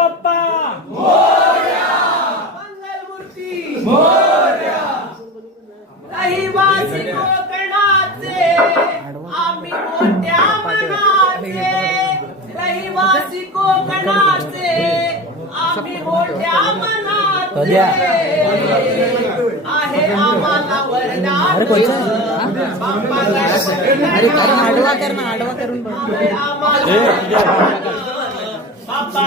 बाप्पा मंगलमूर्ती रहिवासी कोकणाचे आम्ही मोठ्या मनाचे रहिवासी कोकणाचे आम्ही मोठ्या मनाचे आहे आम्हाला वरदान आडवा कर ना, आडवा करून आम्हाला बाप्पा